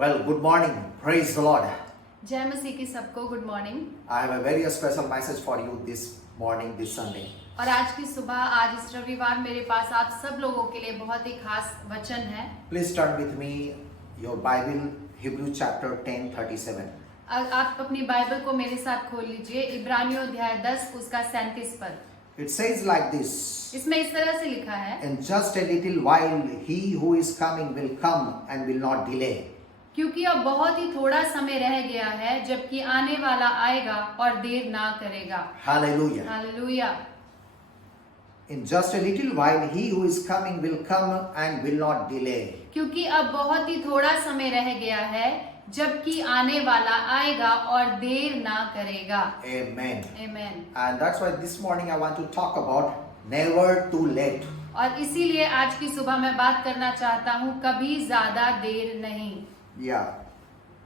Well, good morning. Praise the Lord. जय मसीह की सबको good morning. I have a very special message for you this morning, this Sunday. और आज की सुबह, आज इस रविवार मेरे पास आप सब लोगों के लिए बहुत ही खास वचन है। Please turn with me your Bible, Hebrew chapter 10:37. आप अपनी बाइबल को मेरे साथ खोल लीजिए, इब्रानियों अध्याय 10 उसका 37 पर। It says like this. इसमें इस तरह से लिखा है, In just a little while, he who is coming will come and will not delay. क्योंकि अब बहुत ही थोड़ा समय रह गया है, जबकि आने वाला आएगा और देर ना करेगा। Hallelujah. Hallelujah. In just a little while, he who is coming will come and will not delay. क्योंकि अब बहुत ही थोड़ा समय रह गया है, जबकि आने वाला आएगा और देर ना करेगा। Amen. आमीन। And that's why this morning I want to talk about never too late. और इसीलिए आज की सुबह मैं बात करना चाहता हूँ, कभी ज्यादा देर नहीं। Yeah.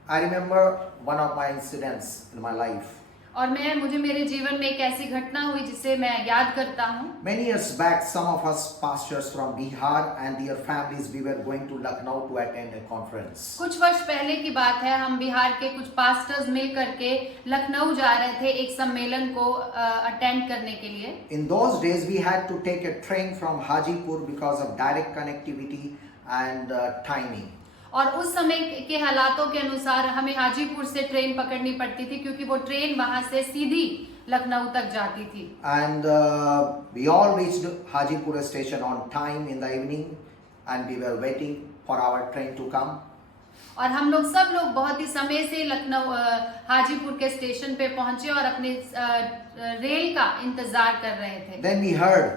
I remember one of my incidents in my life. और मुझे मेरे जीवन में एक ऐसी घटना हुई जिसे मैं याद करता हूँ। Many years back, some of us pastors from Bihar and their families, we were going to Lucknow to attend a conference. कुछ वर्ष पहले की बात है, हम बिहार के कुछ पास्टर्स मिल करके लखनऊ जा रहे थे एक सम्मेलन को अटेंड करने के लिए। In those days, we had to take a train from Hajipur because of direct connectivity and timing. और उस समय के हालातों के अनुसार हमें हाजीपुर से ट्रेन पकड़नी पड़ती थी, क्योंकि वो ट्रेन वहां से सीधी लखनऊ तक जाती थी। And we all reached Hajipur station on time in the evening, and we were waiting for our train to come. और हम लोग सब लोग बहुत ही समय से लखनऊ हाजीपुर के स्टेशन पे पहुंचे और अपने रेल का इंतजार कर रहे थे। Then we heard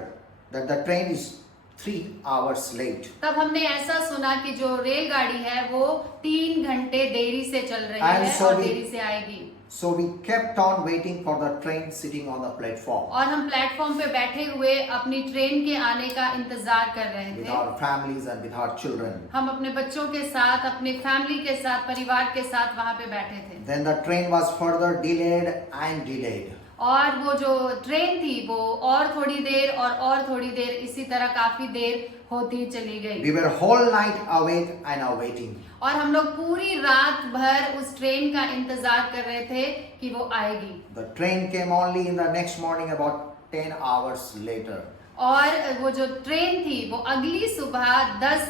that the train is 3 hours late. तब हमने ऐसा सुना कि जो रेलगाड़ी है वो 3 घंटे देरी से चल रही And है so और we- देरी से आएगी। So we kept on waiting for the train sitting on the platform और हम प्लेटफॉर्म पे बैठे हुए अपनी ट्रेन के आने का इंतजार कर रहे with थे। our families and with our children. हम अपने बच्चों के साथ, अपने फैमिली के साथ, परिवार के साथ वहां पे बैठे थे। Then the train was further delayed and delayed. और वो जो ट्रेन थी वो और थोड़ी देर और थोड़ी देर इसी तरह काफी देर होती चली गई। We were whole night awake and awaiting. और हम लोग पूरी रात भर उस ट्रेन का इंतजार कर रहे थे कि वो आएगी। The train came only in the next morning about 10 hours later. और वो जो ट्रेन थी वो अगली सुबह 10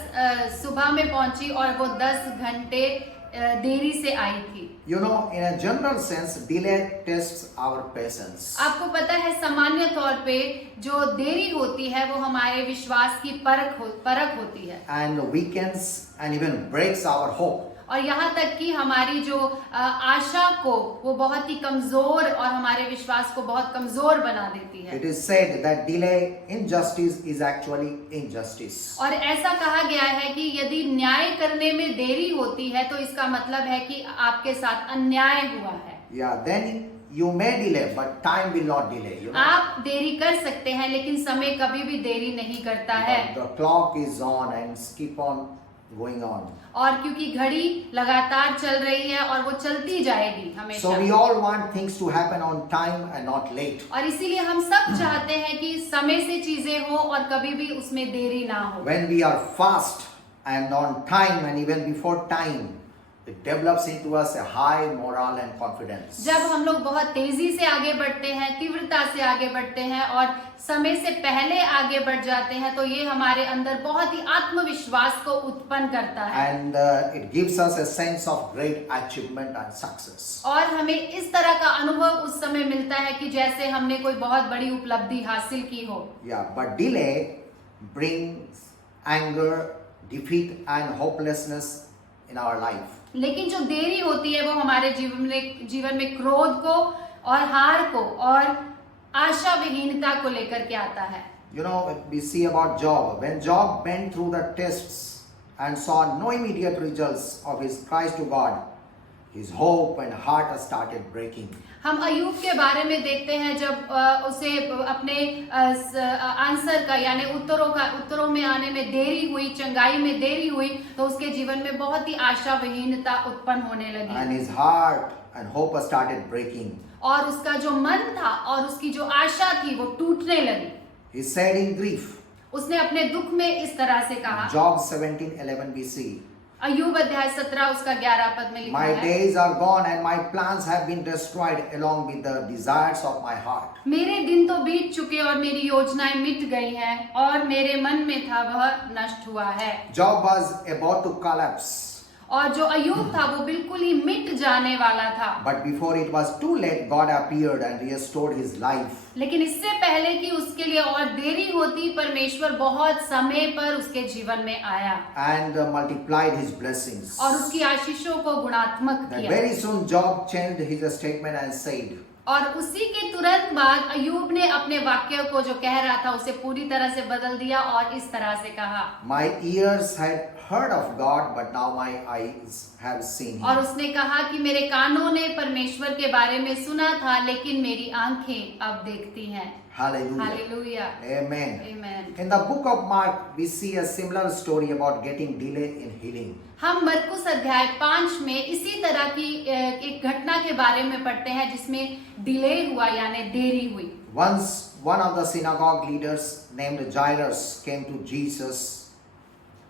सुबह में पहुंची और वो 10 घंटे देरी से आई थी। You know, in a general sense, delay tests our patience. आपको पता है, सामान्य तौर पे जो देरी होती है वो हमारे विश्वास की परख होती है। And weakens and even breaks our hope. और यहाँ तक कि हमारी जो आशा को वो बहुत ही कमजोर और हमारे विश्वास को बहुत कमजोर बना देती है। It is said that delay injustice is actually injustice. और ऐसा कहा गया है कि यदि न्याय करने में देरी होती है तो इसका मतलब है कि आपके साथ अन्याय हुआ है। Yeah, then you may delay, but time will not delay. You know? आप देरी कर सकते हैं, लेकिन समय कभी भी देरी नहीं करता है। The clock is on and keep on going on. और क्योंकि घड़ी लगातार चल रही है और वो चलती जाएगी हमेशा। So we all want things to happen on time and not late. और इसीलिए हम सब चाहते हैं कि समय से चीजें हो और कभी भी उसमें देरी ना हो। When we are fast and on time and even before time, it develops into us a high moral and confidence. जब हम लोग बहुत तेजी से आगे बढ़ते हैं, तीव्रता से आगे बढ़ते हैं और समय से पहले आगे बढ़ जाते हैं, तो ये हमारे अंदर बहुत ही आत्मविश्वास को उत्पन्न करता है। And it gives us a sense of great achievement and success. और हमें इस तरह का अनुभव उस समय मिलता है कि जैसे हमने कोई बहुत बड़ी उपलब्धि हासिल की हो। Yeah, but delay brings anger, defeat and hopelessness in our life. लेकिन जो देरी होती है वो हमारे जीवन में क्रोध को और हार को और आशा विहीनता को लेकर के आता है। You know, we see about Job. When Job went through the tests and saw no immediate results of his cries to God, his hope and heart started breaking. हम अयूब के बारे में देखते हैं, जब उसे अपने आंसर का यानी उत्तरों में आने में देरी हुई, चंगाई में देरी हुई, तो उसके जीवन में बहुत ही आशा विहीनता उत्पन्न होने लगी। And his heart and hope started breaking. और उसका जो मन था और उसकी जो आशा थी वो टूटने लगी। He said in grief. उसने अपने दुख में इस तरह से कहा। Job 17:11 we see. अय्यूब अध्याय 17 उसका 11 पद में लिखा My है, days are gone and my plans have been destroyed along with the desires of my heart. मेरे दिन तो बीत चुके और मेरी योजनाएं मिट गई हैं और मेरे मन में था वह नष्ट हुआ है। Job was about to collapse, और जो अय्यूब था वो बिल्कुल ही मिट जाने वाला था, but before it was too late, God appeared and restored his life. लेकिन इससे पहले कि उसके लिए और देरी होती, परमेश्वर बहुत समय पर उसके जीवन में आया And multiplied his blessings. और उसकी आशीषों को गुणात्मक Then किया। very soon Job changed his statement and said, और उसी के तुरंत बाद अय्यूब ने अपने वाक्य को जो कह रहा था उसे पूरी तरह से बदल दिया और इस तरह से कहा, My ears had heard of God, but now my eyes have seen और him. उसने कहा कि मेरे कानों ने परमेश्वर के बारे में सुना था, लेकिन मेरी आंखें अब देखती हैं। Hallelujah. Hallelujah, Amen. आमीन। In the book of Mark, we see a similar story about getting delay in healing. हम मरकुस अध्याय 5 में इसी तरह की एक घटना के बारे में पढ़ते हैं जिसमें डिले हुआ यानी देरी हुई। Once, one of the synagogue leaders named Jairus came to Jesus.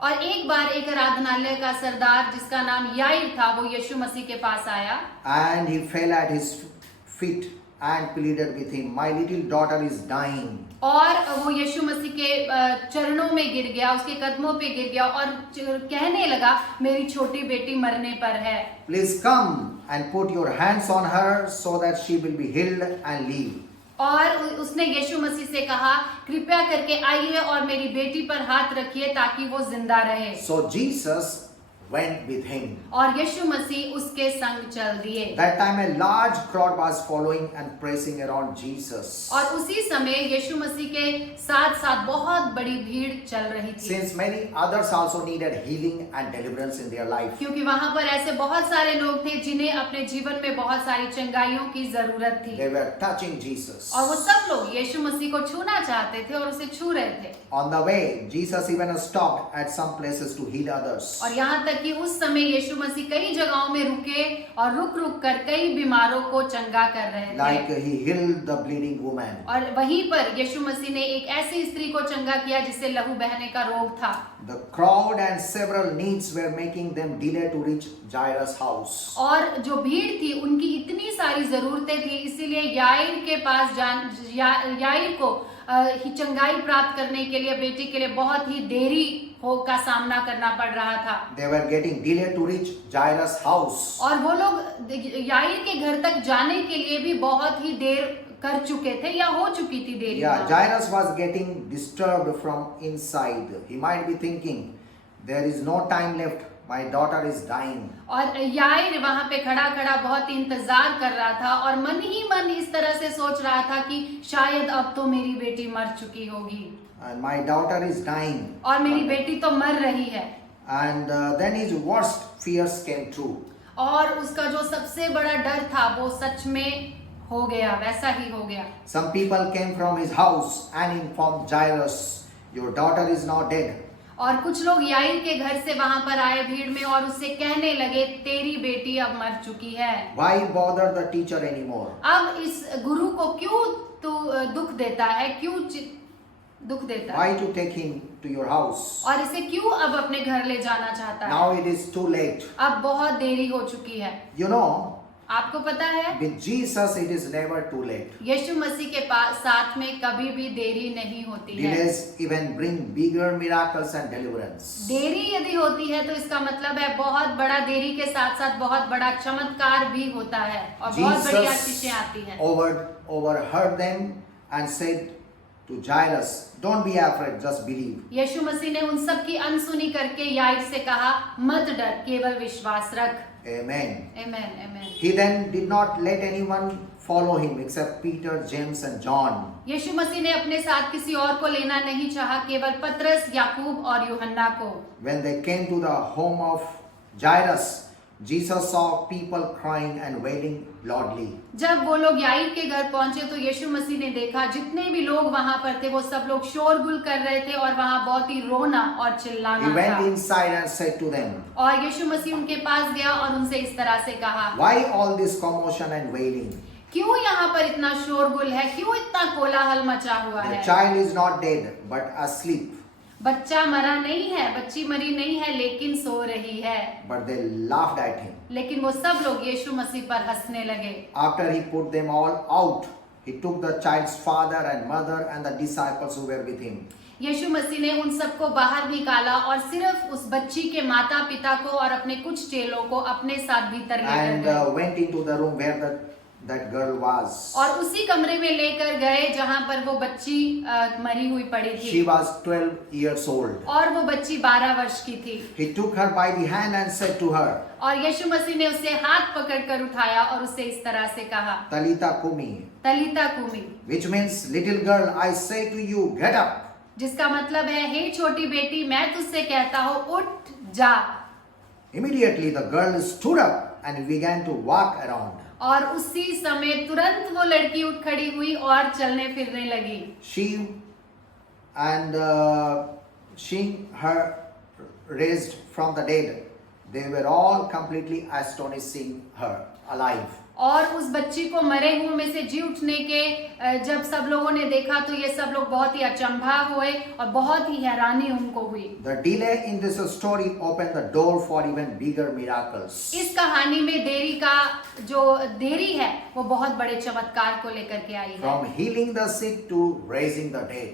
और एक बार एक आराधनालय का सरदार जिसका नाम याईर था वो यीशु मसीह के पास आया And he fell at his feet and pleaded with him, My little daughter is dying. और वो यीशु मसीह के चरणों में गिर गया, उसके कदमों पे गिर गया और कहने लगा, मेरी छोटी बेटी मरने पर है। Please come and put your hands on her so that she will be healed and live. और उसने यीशु मसीह से कहा, कृपया करके आइए और मेरी बेटी पर हाथ रखिए ताकि वो जिंदा रहे। So Jesus went with him. और यीशु मसीह उसके संग चल दिए। That time a large crowd was following and pressing around Jesus. और उसी समय यीशु मसीह के साथ साथ बहुत बड़ी भीड़ चल रही थी, Since many others also needed healing and deliverance in their life. क्योंकि वहां पर ऐसे बहुत सारे लोग थे जिन्हें अपने जीवन में बहुत सारी चंगाइयों की जरूरत थी They were touching Jesus. और वो सब लोग यीशु मसीह को छूना चाहते थे और उसे छू रहे थे। On the way, Jesus even stopped at some places to heal others. और यहाँ तक कि उस समय यीशु मसीह कई जगहों में रुके और रुक रुक कर कई बीमारों को चंगा कर रहे थे। Like he healed the bleeding woman. और वहीं पर यीशु मसीह ने एक ऐसी स्त्री को चंगा किया जिससे लहू बहने का रोग था। The crowd and several needs were making them delay to reach Jairus' house. और जो भीड़ थी उनकी इतनी सारी जरूरतें थी, इसीलिए याईर के पास याईर को चंगाई प्राप्त करने के लिए बेटी के लिए बहुत ही देरी का सामना करना पड़ रहा था। They were getting delay to reach Jairus' house. और वो लोग याईर के घर तक जाने के लिए भी बहुत ही देर कर चुके थे या हो चुकी थी देरी। Yeah, Jairus was getting disturbed from inside. He might be thinking, there is no time left. My daughter is dying. और याईर वहां पे खड़ा खड़ा बहुत इंतजार कर रहा था और मन ही मन इस तरह से सोच रहा था कि शायद अब तो मेरी बेटी मर चुकी होगी And my daughter is dying. और मेरी बेटी तो मर रही है। And then his worst fears came true. और उसका जो सबसे बड़ा डर था वो सच में हो गया, वैसा ही हो गया। Some people came from his house and informed Jairus, your daughter is now dead. और कुछ लोग याईर के घर से वहां पर आए भीड़ में और उससे कहने लगे, तेरी बेटी अब मर चुकी है। Why bother the teacher anymore? अब इस गुरु को क्यों तू दुख देता है, क्यों दुख देता है? Why to take him to your house? और इसे क्यों अब अपने घर ले जाना चाहता है? Now it is too late. अब बहुत देरी हो चुकी है। You know, आपको पता है with Jesus it is never too late. यीशु मसीह के पास साथ में कभी भी देरी नहीं होती है। Delays even bring bigger miracles and deliverance. देरी यदि होती है तो इसका मतलब है बहुत बड़ा, देरी के साथ साथ बहुत बड़ा चमत्कार भी होता है और बहुत बड़ी आशीषें आती हैं। overheard them and said to Jairus, don't be afraid, just believe. यीशु मसीह ने उन सब की अनसुनी करके याईर से कहा, मत डर, केवल विश्वास रख। Amen. आमीन, आमीन। He then did not let anyone follow him except Peter, James and John. यीशु मसीह ने अपने साथ किसी और को लेना नहीं चाहा, केवल पतरस, याकूब और यूहन्ना को। When they came to the home of Jairus, Jesus saw people crying and wailing loudly. जब वो लोग याईर के घर पहुंचे तो यीशु मसीह ने देखा जितने भी लोग वहां पर थे वो सब लोग शोरगुल कर रहे थे और वहां बहुत ही रोना और चिल्लाना He went था। inside and said to them, और यीशु मसीह उनके पास गया और उनसे इस तरह से कहा, why all this commotion and wailing? क्यों यहाँ पर इतना शोरगुल है, क्यों इतना कोलाहल मचा हुआ The है? child is not dead but asleep. बच्चा मरा नहीं है, बच्ची मरी नहीं है, लेकिन सो रही है। But they laughed at him. लेकिन वो सब लोग यीशु मसीह पर हंसने लगे। After he put them all out, he took the child's father and mother and the disciples who were with him. यीशु मसीह ने उन सबको बाहर निकाला और सिर्फ उस बच्ची के माता पिता को और अपने कुछ चेलों को अपने साथ भीतर लेकर And गए went into the room where that girl was. और उसी कमरे में लेकर गए जहां पर वो बच्ची मरी हुई पड़ी She थी was 12 years old. और वो बच्ची 12 वर्ष की थी। He took her by the hand and said to her, और यीशु मसीह ने उसे हाथ पकड़कर उठाया और उसे इस तरह से कहा, Talitha Kumi, तलीता Kumi, which means, little girl, I say to you, get up. जिसका मतलब है, हे छोटी बेटी, मैं तुझसे कहता हूँ, उठ जा। Immediately the girl stood up and began to walk around. और उसी समय तुरंत वो लड़की उठ खड़ी हुई और चलने फिरने लगी। She and seeing her raised from the dead, they were all completely astonishing her alive. और उस बच्ची को मरे हुए में से जी उठने के जब सब लोगों ने देखा तो ये सब लोग बहुत ही अचंभा हुए और बहुत ही हैरानी उनको हुई। The delay in this story opened the door for even bigger miracles. इस कहानी में देरी का जो देरी है वो बहुत बड़े चमत्कार को लेकर के आई है। From healing the sick to raising the dead.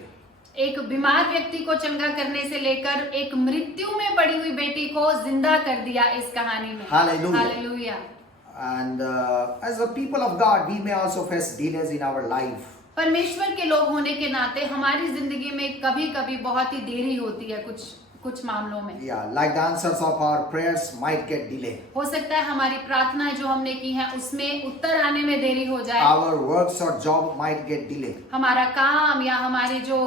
एक बीमार व्यक्ति को चंगा करने से लेकर एक मृत्यु में पड़ी हुई बेटी को जिंदा कर दिया इस कहानी में। Hallelujah. Hallelujah. And as a people of God, we may also face delays in our life. परमेश्वर के लोग होने के नाते हमारी जिंदगी में कभी कभी बहुत ही देरी होती है कुछ मामलों में। Yeah, like the answers of our prayers might get delayed. हो सकता है हमारी प्रार्थनाएं जो हमने की हैं उसमें उत्तर आने में देरी हो जाए। Our works or job might get delayed. हमारा काम या हमारी जो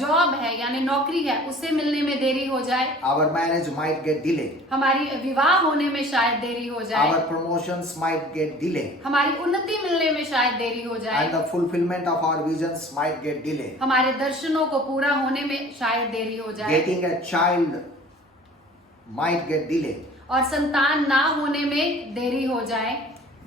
जॉब है यानी नौकरी है उससे मिलने में देरी हो जाए। Our marriage might get delayed. हमारी विवाह होने में शायद देरी हो जाए। Our promotions might get delayed. हमारी उन्नति मिलने में शायद देरी हो जाए। And the fulfillment of our visions might get delayed. हमारे दर्शनों को पूरा होने में शायद देरी हो जाए। Getting a child might get delayed. और संतान ना होने में देरी हो जाए।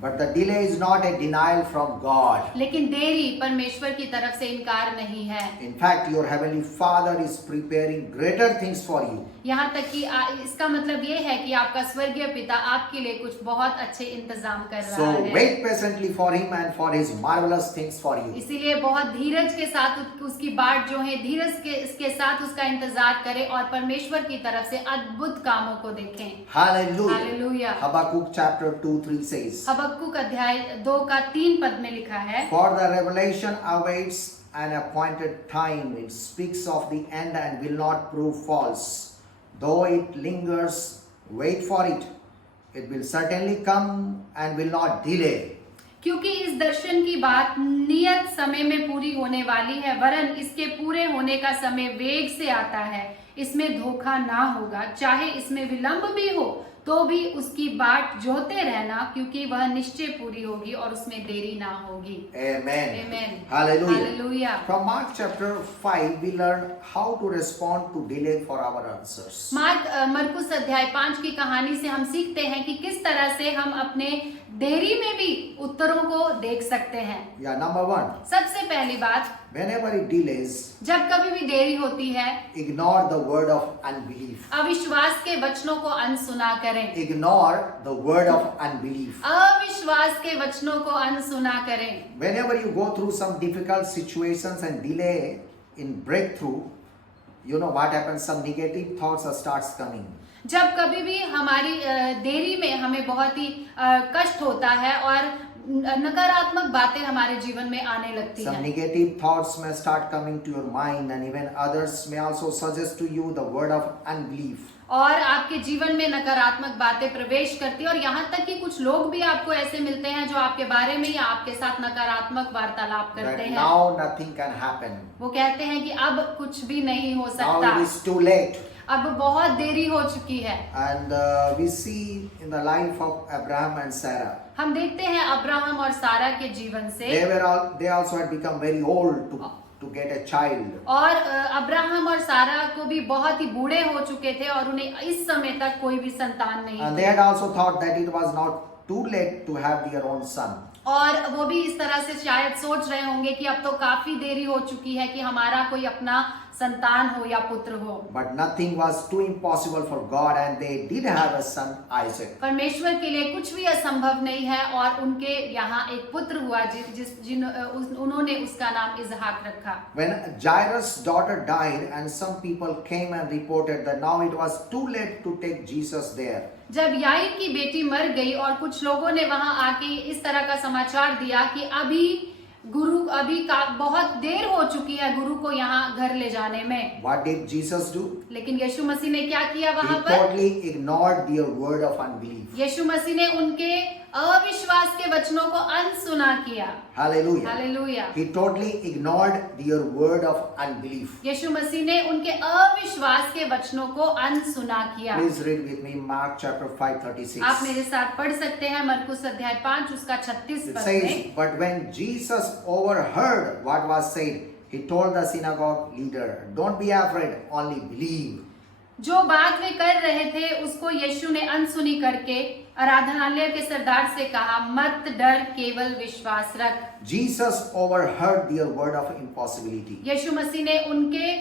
But the delay is not a denial from God. लेकिन देरी परमेश्वर की तरफ से इनकार नहीं है। In fact, your heavenly Father is preparing greater things for you. यहाँ तक कि इसका मतलब ये है कि आपका स्वर्गीय पिता आपके लिए कुछ बहुत अच्छे इंतजाम कर रहा So है। wait patiently for Him and for His marvelous things for you. इसीलिए बहुत धीरज के साथ उसकी बाट जो है धीरज के इसके साथ उसका इंतजार करें और परमेश्वर की तरफ से अद्भुत कामों को देखें। Hallelujah. Hallelujah. Habakkuk chapter 2-3 says, हबक्कुक अध्याय 2 का 3 पद में लिखा है, For the revelation awaits an appointed time. It speaks of the end and will not prove false. Though it lingers, wait for it. It will certainly come and will not delay. क्योंकि इस दर्शन की बात नियत समय में पूरी होने वाली है, वरन इसके पूरे होने का समय वेग से आता है। इसमें धोखा ना होगा, चाहे इसमें विलंब भी हो तो भी उसकी बाट जोते रहना, क्योंकि वह निश्चय पूरी होगी और उसमें देरी ना होगी। Amen. Amen. Hallelujah. Hallelujah. From Mark chapter 5, we learn how to respond to delay for our answers. मरकुस अध्याय 5 की कहानी से हम सीखते हैं कि किस तरह से हम अपने देरी में भी उत्तरों को देख सकते हैं। Yeah, number 1. सबसे पहली बात, Whenever it delays, जब कभी भी देरी होती है, ignore the word of unbelief. अविश्वास के वचनों को अनसुना करें। Ignore the word of unbelief. अविश्वास के वचनों को अनसुना करें। Whenever you go through some difficult situations and delay in breakthrough, you know what happens? Some negative thoughts starts coming. जब कभी भी हमारी देरी में हमें बहुत ही कष्ट होता है और नकारात्मक बातें हमारे जीवन में आने लगती Some हैं। negative thoughts may start coming to your mind, and even others may also suggest to you the word of unbelief. और आपके जीवन में नकारात्मक बातें प्रवेश करती है और यहाँ तक कि कुछ लोग भी आपको ऐसे मिलते हैं जो आपके बारे में या आपके साथ नकारात्मक वार्तालाप करते That हैं। now nothing can happen. वो कहते हैं कि अब कुछ भी नहीं हो Now सकता, it is too late. अब बहुत देरी हो चुकी है। And we see in the life of Abraham and Sarah, हम देखते हैं अब्राहम और सारा के जीवन से, they also had become very old to get a child. और अब्राहम और सारा को भी बहुत ही बूढ़े हो चुके थे और उन्हें इस समय तक कोई भी संतान नहीं And थी। they had also thought that it was not too late to have their own son. और वो भी इस तरह से शायद सोच रहे होंगे कि अब तो काफी देरी हो चुकी है कि हमारा कोई अपना संतान हो या पुत्र हो। But nothing was too impossible for God, and they did have a son, Isaac. परमेश्वर के लिए कुछ भी असंभव नहीं है और उनके यहाँ एक पुत्र हुआ उन्होंने उसका नाम इसहाक रखा। When Jairus' daughter died, and some people came and reported that now it was too late to take Jesus there. जब याईर की बेटी मर गई और कुछ लोगों ने वहां आके इस तरह का समाचार दिया कि अभी का बहुत देर हो चुकी है गुरु को यहाँ घर ले जाने में। What did Jesus do? लेकिन यीशु मसीह ने क्या किया वहां He पर? totally ignored their word of unbelief. यीशु मसीह ने उनके अविश्वास के वचनों को अनसुना किया। Hallelujah. Hallelujah. He totally ignored their word of unbelief. यीशु मसीह ने उनके अविश्वास के वचनों को अनसुना किया। Please read with me Mark chapter 5:36. आप मेरे साथ पढ़ सकते हैं मरकुस अध्याय 5 उसका 36 It पद says, में। but when Jesus overheard what was said, he told the synagogue leader, don't be afraid, only believe. जो बात वे कर रहे थे उसको यीशु ने अनसुनी करके आराधनालय के सरदार से कहा, मत डर, केवल विश्वास रख। Jesus overheard their word of impossibility. यीशु मसीह ने उनके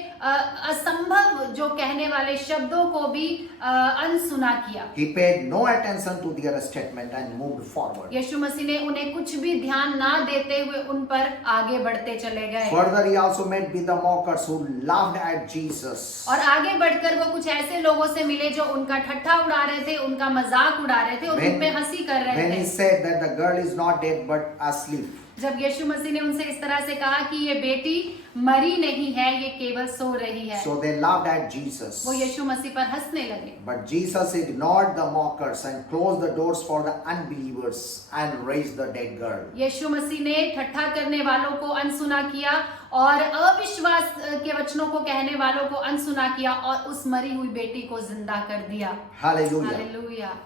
असंभव जो कहने वाले शब्दों को भी अनसुना किया। He paid no attention to their statement and moved forward. यीशु मसीह ने उन्हें कुछ भी ध्यान ना देते हुए उन पर आगे बढ़ते चले गए। Further, he also met with the mockers who laughed at Jesus. और आगे बढ़कर वो कुछ ऐसे लोगों से मिले जो उनका ठट्ठा उड़ा रहे थे, उनका मजाक उड़ा रहे थे और उन पे हंसी कर रहे When थे। he said that the girl is not dead but asleep. जब यीशु मसीह ने उनसे इस तरह से कहा कि ये बेटी मरी नहीं है, ये केवल सो रही है, So they laughed at Jesus. वो यीशु मसीह पर हंसने लगे। But Jesus ignored the mockers and closed the doors for the unbelievers and raised the dead girl. यीशु मसीह ने ठट्ठा करने वालों को अनसुना किया और अविश्वास के वचनों को कहने वालों को अनसुना किया और उस मरी हुई बेटी को जिंदा कर दिया। Hallelujah. Hallelujah.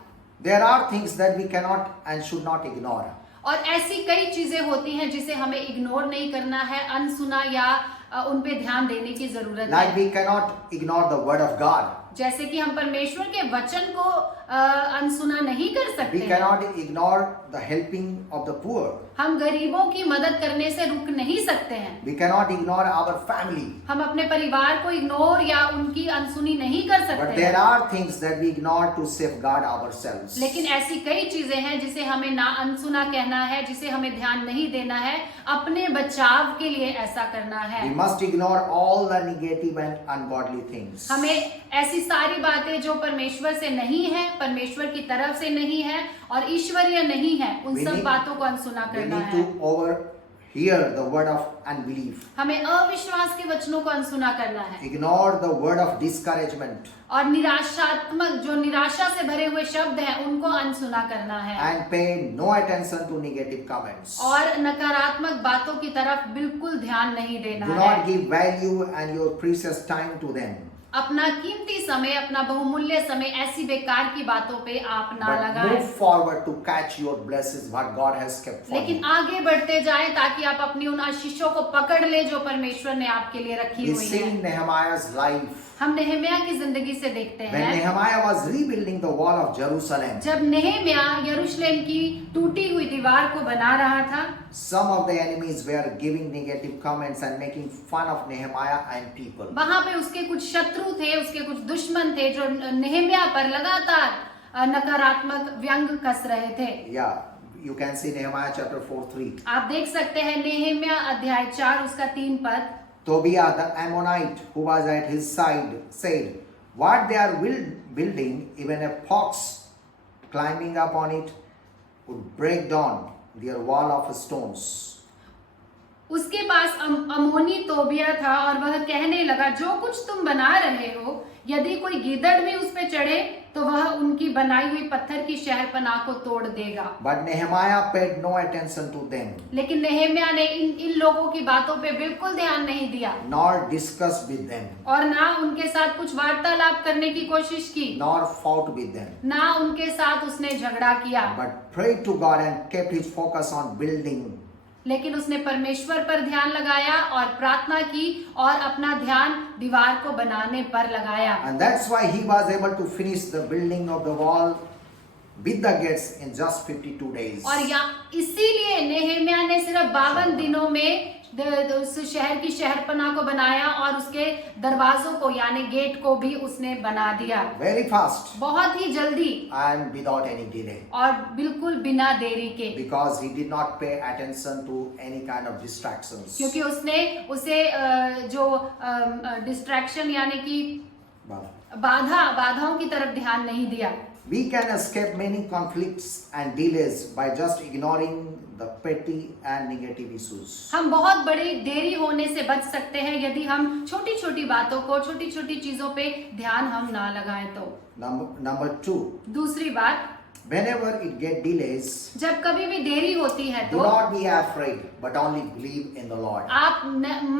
There are things that we cannot and should not ignore. और ऐसी कई चीजें होती हैं जिसे हमें इग्नोर नहीं करना है, अनसुना या उन पे ध्यान देने की जरूरत Like है। we cannot ignore the word of God. जैसे कि हम परमेश्वर के वचन को अनसुना नहीं कर सकते We हैं। cannot ignore the helping of the poor. हम गरीबों की मदद करने से रुक नहीं सकते हैं। We cannot ignore our family. हम अपने परिवार को इग्नोर या उनकी अनसुनी नहीं कर But सकते there हैं। are things that we ignore to safeguard ourselves. लेकिन ऐसी कई चीजें हैं जिसे हमें ना अनसुना कहना है, जिसे हमें ध्यान नहीं देना है, अपने बचाव के लिए ऐसा करना है। We must ignore all the negative and ungodly things. हमें ऐसी सारी बातें जो परमेश्वर से नहीं है, परमेश्वर की तरफ से नहीं है और ईश्वरीय नहीं है, उन We सब need- बातों को अनसुना We करना need है। to overhear the word of unbelief. हमें अविश्वास के वचनों को अनसुना करना है Ignore the word of discouragement और निराशात्मक जो निराशा से भरे हुए शब्द हैं उनको अनसुना करना है and pay no attention to negative comments. और नकारात्मक बातों की तरफ बिल्कुल ध्यान नहीं देना Do है। not give value and your precious time to them. अपना कीमती समय, अपना बहुमूल्य समय ऐसी बेकार की बातों पे आप ना But लगाएं, move forward to catch your blessings, what God has kept for लेकिन you. आगे बढ़ते जाएं ताकि आप अपनी उन आशीषों को पकड़ ले जो परमेश्वर ने आपके लिए रखी We हुई see है। Nehemiah's life. हम नेहम्याह की जिंदगी से देखते When हैं Nehemiah was rebuilding the wall of Jerusalem, जब नेहम्याह यरूशलेम की टूटी हुई दीवार को बना रहा था, some of the enemies were giving negative comments and making fun of Nehemiah and people. वहां पे उसके कुछ शत्रु थे, उसके कुछ दुश्मन थे जो नेहम्याह पर लगातार नकारात्मक व्यंग कस रहे थे। Yeah, you can see Nehemiah chapter 4:3. आप देख सकते हैं नेहम्याह अध्याय 4 उसका 3 पद। Tobiah the Ammonite, who was at his side, said, what they are building, even a fox climbing up on it would break down their wall of stones. उसके पास अमोनी तोबिया था और वह कहने लगा, जो कुछ तुम बना रहे हो, यदि कोई गीदड़ भी उस पे चढ़े तो वह उनकी बनाई हुई पत्थर की शहरपनाह को तोड़ देगा। But Nehemiah paid no attention to them, लेकिन नेहम्याह ने इन लोगों की बातों पे बिल्कुल ध्यान नहीं दिया nor discussed with them, और ना उनके साथ कुछ वार्तालाप करने की कोशिश की, nor fought with them, ना उनके साथ उसने झगड़ा किया, but prayed to God and kept his focus on building. लेकिन उसने परमेश्वर पर ध्यान लगाया और प्रार्थना की और अपना ध्यान दीवार को बनाने पर लगाया। And that's why he was able to finish the building of the wall with the gates in just 52 days. और या इसीलिए नेहेमिया ने सिर्फ 52 दिनों में उस शहर की शहरपनाह को बनाया और उसके दरवाजों को यानी गेट को भी उसने बना दिया। Very fast बहुत ही जल्दी and without any delay. और बिल्कुल बिना देरी के, Because he did not pay attention to any kind of distractions. क्योंकि उसने उसे जो डिस्ट्रैक्शन यानी कि बाधाओं की तरफ ध्यान नहीं दिया। We can escape many conflicts and delays by just ignoring the petty and negative issues. हम बहुत बड़ी देरी होने से बच सकते हैं यदि हम छोटी छोटी बातों को, छोटी छोटी चीजों पे ध्यान हम ना लगाएं तो। Number 2. दूसरी बात, Whenever it get delays, जब कभी भी देरी होती है do तो not be afraid, but only believe in the Lord. आप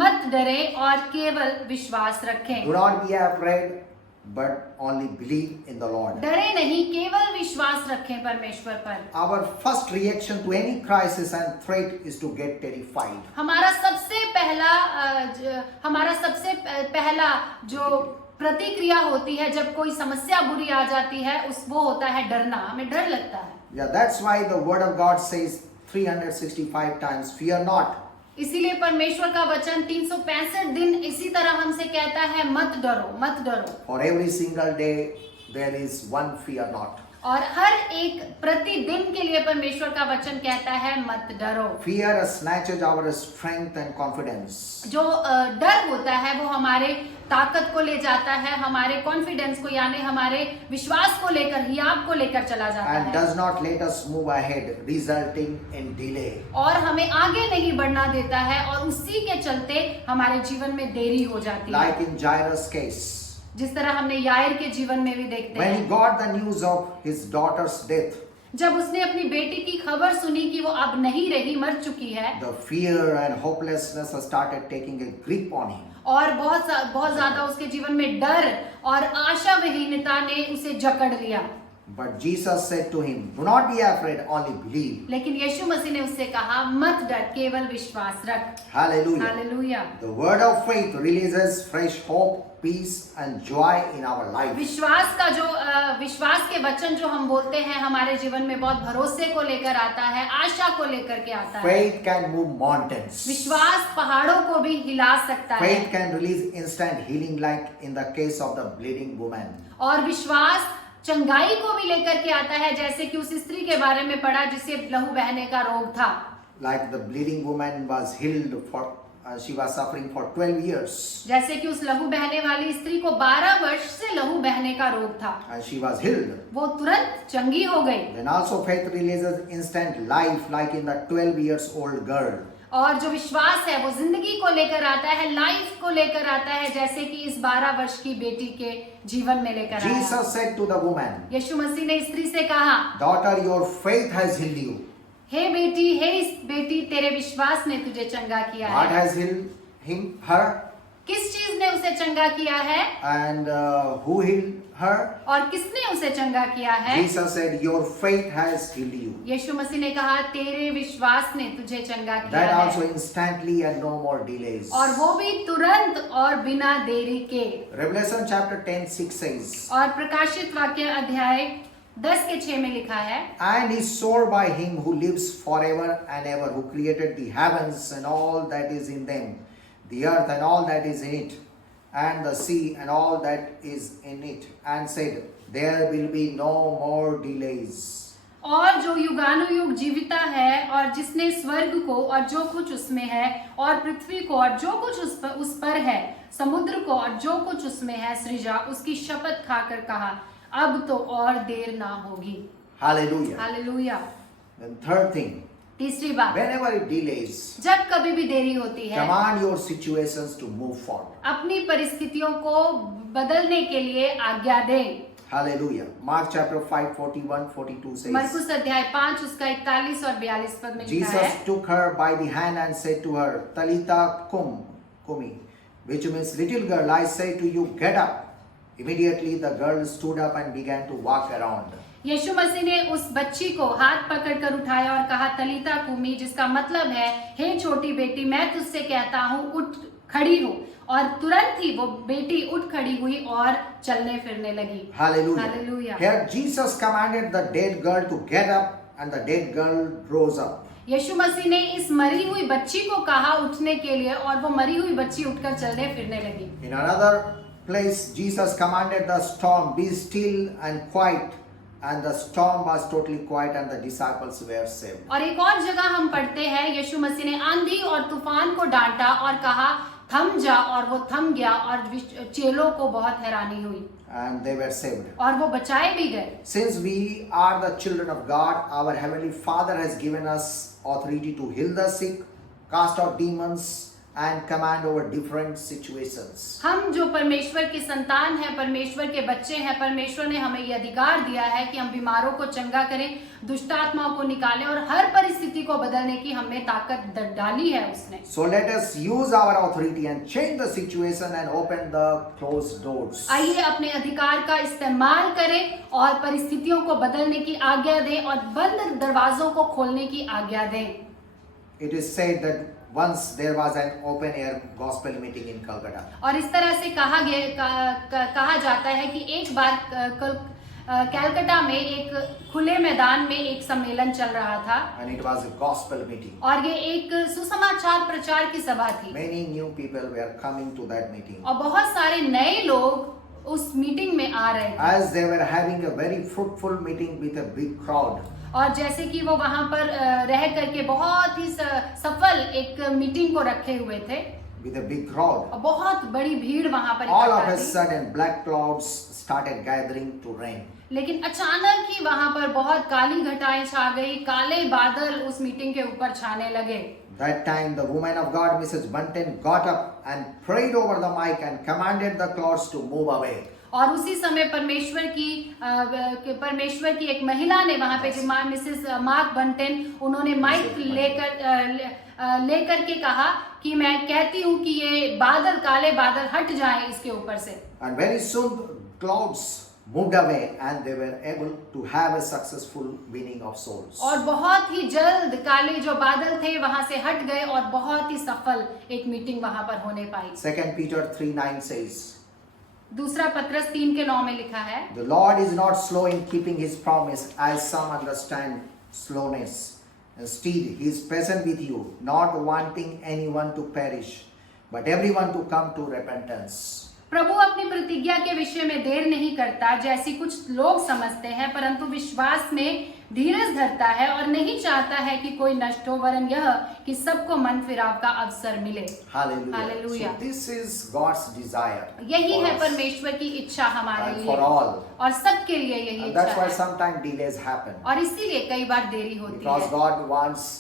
मत डरें और केवल विश्वास रखें। Do not be afraid, but only believe in the Lord. डरे नहीं, केवल विश्वास रखें परमेश्वर पर। Our first reaction to any crisis and threat is to get terrified. हमारा सबसे पहला जो प्रतिक्रिया होती है जब कोई समस्या बुरी आ जाती है वो होता है डरना, हमें डर लगता है। Yeah, that's why the word of God says 365 times, fear not. इसीलिए परमेश्वर का वचन 365 दिन इसी तरह हमसे कहता है मत डरो, मत डरो। For every single day there is one fear not. और हर एक प्रतिदिन के लिए परमेश्वर का वचन कहता है मत डरो। Fear snatches our strength and confidence. जो डर होता है वो हमारे ताकत को ले जाता है, हमारे कॉन्फिडेंस को यानी हमारे विश्वास को लेकर, हियाव को लेकर चला जाता And है does not let us move ahead, resulting in delay. और हमें आगे नहीं बढ़ना देता है और उसी के चलते हमारे जीवन में देरी हो जाती है। Like in Jairus' case, जिस तरह हमने यायर के जीवन में भी देखते when he हैं, got the news of his daughter's death, जब उसने अपनी बेटी की खबर सुनी कि वो अब नहीं रही, मर चुकी है, the fear and hopelessness started taking a grip on him. और बहुत ज्यादा उसके जीवन में डर और आशा विहीनता ने उसे जकड़ लिया। But Jesus said to him, do not be afraid, only believe. लेकिन यीशु मसीह ने उससे कहा मत डर, केवल विश्वास रख। Hallelujah. Hallelujah. The word of faith releases fresh hope, peace and joy in our life. विश्वास के वचन जो हम बोलते हैं हमारे जीवन में बहुत भरोसे को लेकर आता है, आशा को लेकर के आता है। Faith can move mountains. विश्वास पहाड़ों को भी हिला सकता है। Faith can release instant healing like in the case of the bleeding woman. और विश्वास चंगाई को भी लेकर के आता है, जैसे कि उस स्त्री के बारे में पढ़ा जिसे लहू बहने का रोग था। Like the bleeding woman was healed for, she was suffering for 12 years. जैसे कि उस लहू बहने वाली स्त्री को 12 वर्ष से लहू बहने का रोग था, And she was healed. वो तुरंत चंगी हो गई। Then also faith releases instant life like in the 12 years old girl. और जो विश्वास है वो जिंदगी को लेकर आता है, लाइफ को लेकर आता है, जैसे कि इस 12 वर्ष की बेटी के जीवन में लेकर आया। Jesus said to the woman, यीशु मसीह ने स्त्री से कहा, daughter, your faith has healed you. हे बेटी, तेरे विश्वास ने तुझे चंगा किया God है। has healed her. किस चीज ने उसे चंगा किया है And who healed her? और किसने उसे चंगा किया है? Jesus said, your faith has healed you. यीशु मसीह ने कहा तेरे विश्वास ने तुझे चंगा किया That also है, instantly and no more delays. और वो भी तुरंत और बिना देरी के। Revelation chapter 10:6 says, और प्रकाशित वाक्य अध्याय 10:6 में लिखा है, and is sold by him who lives forever and ever, who created the heavens and all that is in them, the earth and all that is in it, and the sea and all that is in it, and said, there will be no more delays. और जो युगानुयुग जीविता है और जिसने स्वर्ग को और जो कुछ उसमें है और पृथ्वी को और जो कुछ उस पर है, समुद्र को और जो कुछ उसमें है सृजा, उसकी शपथ खाकर कहा अब तो और देर ना होगी। Hallelujah. Hallelujah. Then third thing, तीसरी बात, whenever it delays, जब कभी भी देरी होती है, command your situations to move forward. अपनी परिस्थितियों को बदलने के लिए आज्ञा दें। Hallelujah. Mark chapter 5:41-42 says, मरकुस अध्याय 5 उसका 41 और 42 पद में लिखा है, Jesus took her by the hand and said to her, Talitha kumi, which means, little girl, I say to you, get up. Immediately the girl stood up and began to walk around. यीशु मसीह ने उस बच्ची को हाथ पकड़कर उठाया और कहा तलीता कुमी, जिसका मतलब है हे छोटी बेटी, मैं तुझसे कहता हूँ उठ खड़ी हो। और तुरंत ही वो बेटी उठ खड़ी हुई और चलने फिरने लगी। Hallelujah. Hallelujah. Here Jesus commanded the dead girl to get up, and the dead girl rose up. यीशु मसीह ने इस मरी हुई बच्ची को कहा उठने के लिए और वो मरी हुई बच्ची उठकर चलने फिरने लगी। In another place, Jesus commanded the storm, be still and quiet, and the storm was totally quiet, and the disciples were saved. और एक और जगह हम पढ़ते हैं यीशु मसीह ने आंधी और तूफान को डांटा और कहा थम जा, और वो थम गया और चेलों को बहुत हैरानी हुई And they were saved. और वो बचाए भी गए। Since we are the children of God, our Heavenly Father has given us authority to heal the sick, cast out demons, and command over different situations. हम जो परमेश्वर की संतान है, परमेश्वर के बच्चे हैं, परमेश्वर ने हमें यह अधिकार दिया है कि हम बीमारों को चंगा करें, दुष्ट आत्माओं को निकालें और हर परिस्थिति को बदलने की हमें ताकत डाली है उसने। So let us use our authority and change the situation and open the closed doors. आइए अपने अधिकार का इस्तेमाल करें और परिस्थितियों को बदलने की आज्ञा दें और बंद दरवाजों को खोलने की आज्ञा दें। It is said that once there was an open air gospel meeting in Calcutta. और इस तरह से कहा जाता है कि एक बार कलकत्ता में एक खुले मैदान में एक सम्मेलन चल रहा था And it was a gospel meeting. और ये एक सुसमाचार प्रचार की सभा थी Many new people were coming to that meeting. और बहुत सारे नए लोग उस मीटिंग में आ रहे थे। As they were having a very fruitful meeting with a big crowd. और जैसे कि वो वहां पर रह करके बहुत ही सफल एक मीटिंग को रखे हुए थे With a big crowd. और बहुत बड़ी भीड़ वहां पर All of इकट्ठा a थी। sudden black clouds started gathering to rain. लेकिन अचानक ही वहां पर बहुत काली घटाएं छा गई, काले बादल उस मीटिंग के ऊपर छाने लगे। That time the woman of God, Mrs. Bunton, got up and prayed over the mic and commanded the clouds to move away. और उसी समय परमेश्वर की एक महिला ने वहां पे मिसेस मार्क बंटेन, उन्होंने माइक लेकर के कहा कि मैं कहती हूँ कि ये बादल, काले बादल हट जाएं इसके ऊपर से। And very soon clouds moved away and they were able to have a successful winning of souls. और बहुत ही जल्द काले जो बादल थे वहां से हट गए और बहुत ही सफल एक मीटिंग वहां पर होने पाई। 2 Peter 3:9 says, दूसरा पत्रस 3:9 में लिखा है, The Lord is not slow in keeping his promise, as some understand slowness. Instead, he is patient with you, not wanting anyone to perish, but everyone to come to repentance. प्रभु अपनी प्रतिज्ञा के विषय में देर नहीं करता जैसी कुछ लोग समझते हैं, परंतु विश्वास में धीरज धरता है और नहीं चाहता है कि कोई नष्ट हो, वरन यह कि सबको मन फिराव का अवसर मिले। Hallelujah. Hallelujah. So this is God's desire. यही for है us परमेश्वर की इच्छा हमारे and लिए for all. और सबके लिए यही And इच्छा that's why है sometimes delays happen. और इसीलिए कई बार देरी होती Because है, God wants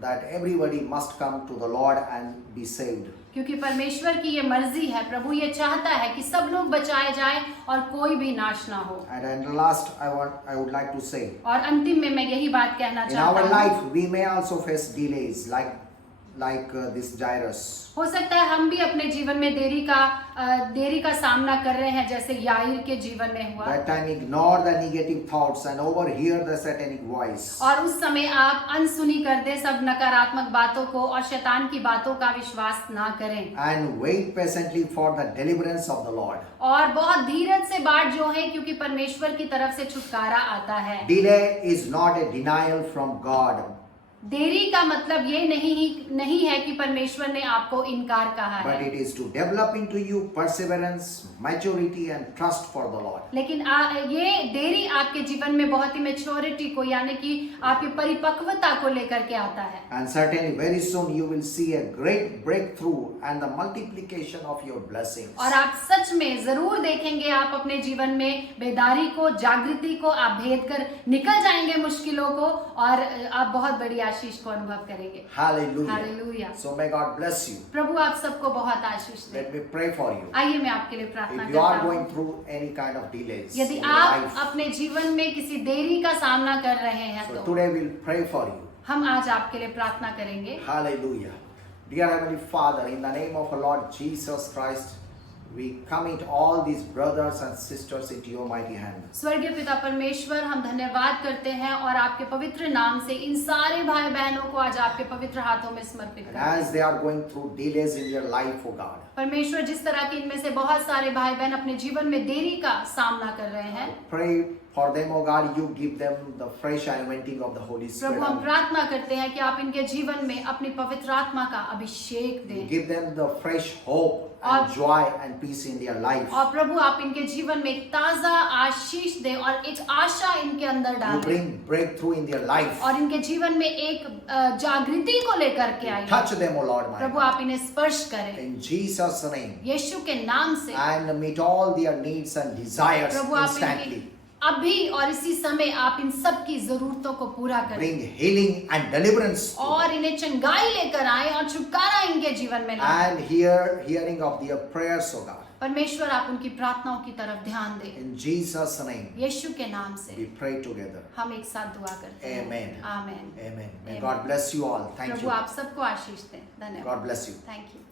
that everybody must come to the Lord and be saved. क्योंकि परमेश्वर की ये मर्जी है। प्रभु ये चाहता है कि सब लोग बचाए जाएं और कोई भी नाश ना हो। And last, I would like to say, और अंतिम में मैं यही बात कहना in चाहता our हूँ, life we may also face delays like this Jairus. हो सकता है हम भी अपने जीवन में देरी का सामना कर रहे हैं जैसे याईर के जीवन में हुआ। That time ignore the negative thoughts and overhear the satanic voice. और उस समय आप अनसुनी कर दे सब नकारात्मक बातों को और शैतान की बातों का विश्वास ना करें। And wait patiently for the deliverance of the Lord. और बहुत धीरज से बाट जो है, क्योंकि परमेश्वर की तरफ से छुटकारा आता है। Delay is not a denial from God. देरी का मतलब ये नहीं है कि परमेश्वर ने आपको इनकार कहा But है, it is to develop into you perseverance, maturity and trust for the Lord. लेकिन ये देरी आपके जीवन में बहुत ही मैच्योरिटी को यानी कि आपकी परिपक्वता को लेकर के आता है। And certainly very soon you will see a great breakthrough and the multiplication of your blessings. और आप सच में जरूर देखेंगे, आप अपने जीवन में बेदारी को, जागृति को आप भेद कर निकल जाएंगे मुश्किलों को और आप बहुत बड़ी आशीष को अनुभव करेंगे। Hallelujah. Hallelujah. So may God bless you. प्रभु आप सबको बहुत आशीष दे। Let me pray for you. आइए मैं आपके लिए प्रार्थना If you are करता going हूँ। through any kind of delays यदि in your आप life, अपने जीवन में किसी देरी का सामना कर रहे हैं so तो today we'll pray for you. हम आज आपके लिए प्रार्थना करेंगे। Hallelujah. Dear Heavenly Father, in the name of our Lord Jesus Christ, we commit all these brothers and sisters into your mighty hand. स्वर्गीय पिता परमेश्वर, हम धन्यवाद करते हैं और आपके पवित्र नाम से इन सारे भाई बहनों को आज आपके पवित्र हाथों में समर्पित And करते हैं। as they are going through delays in their life, O God, परमेश्वर, जिस तरह के इनमें से बहुत सारे भाई बहन अपने जीवन में देरी का सामना कर रहे हैं, pray for them, O God, you give them the fresh anointing of the Holy प्रभु हम Spirit. प्रार्थना करते हैं कि आप इनके जीवन में अपनी पवित्र आत्मा का अभिषेक You दें give them the fresh hope and joy and peace in their life. और प्रभु आप इनके जीवन में एक ताजा आशीष दें और एक आशा इनके अंदर You डालें bring breakthrough in their life. और इनके जीवन में एक जागृति को लेकर के आइए। Touch them, O Lord, my Prabhu God. आप इन्हें स्पर्श करें In Jesus' name. यीशु के नाम से। And meet all their needs and desires प्रभु आप instantly. इनकी अभी और इसी समय आप इन सब की जरूरतों को पूरा करें Bring healing and deliverance. और इन्हें चंगाई लेकर आए और छुटकारा इनके जीवन में लाएं। And hearing of their prayers, O God. परमेश्वर आप उनकी प्रार्थनाओं की तरफ ध्यान दें In Jesus' name, यीशु के नाम we से pray together. हम एक साथ दुआ करते हैं। Amen. Amen. Amen. May Amen. God bless you all. Thank Prabhu you. आप सबको आशीष दें। धन्यवाद। God bless you. Thank you.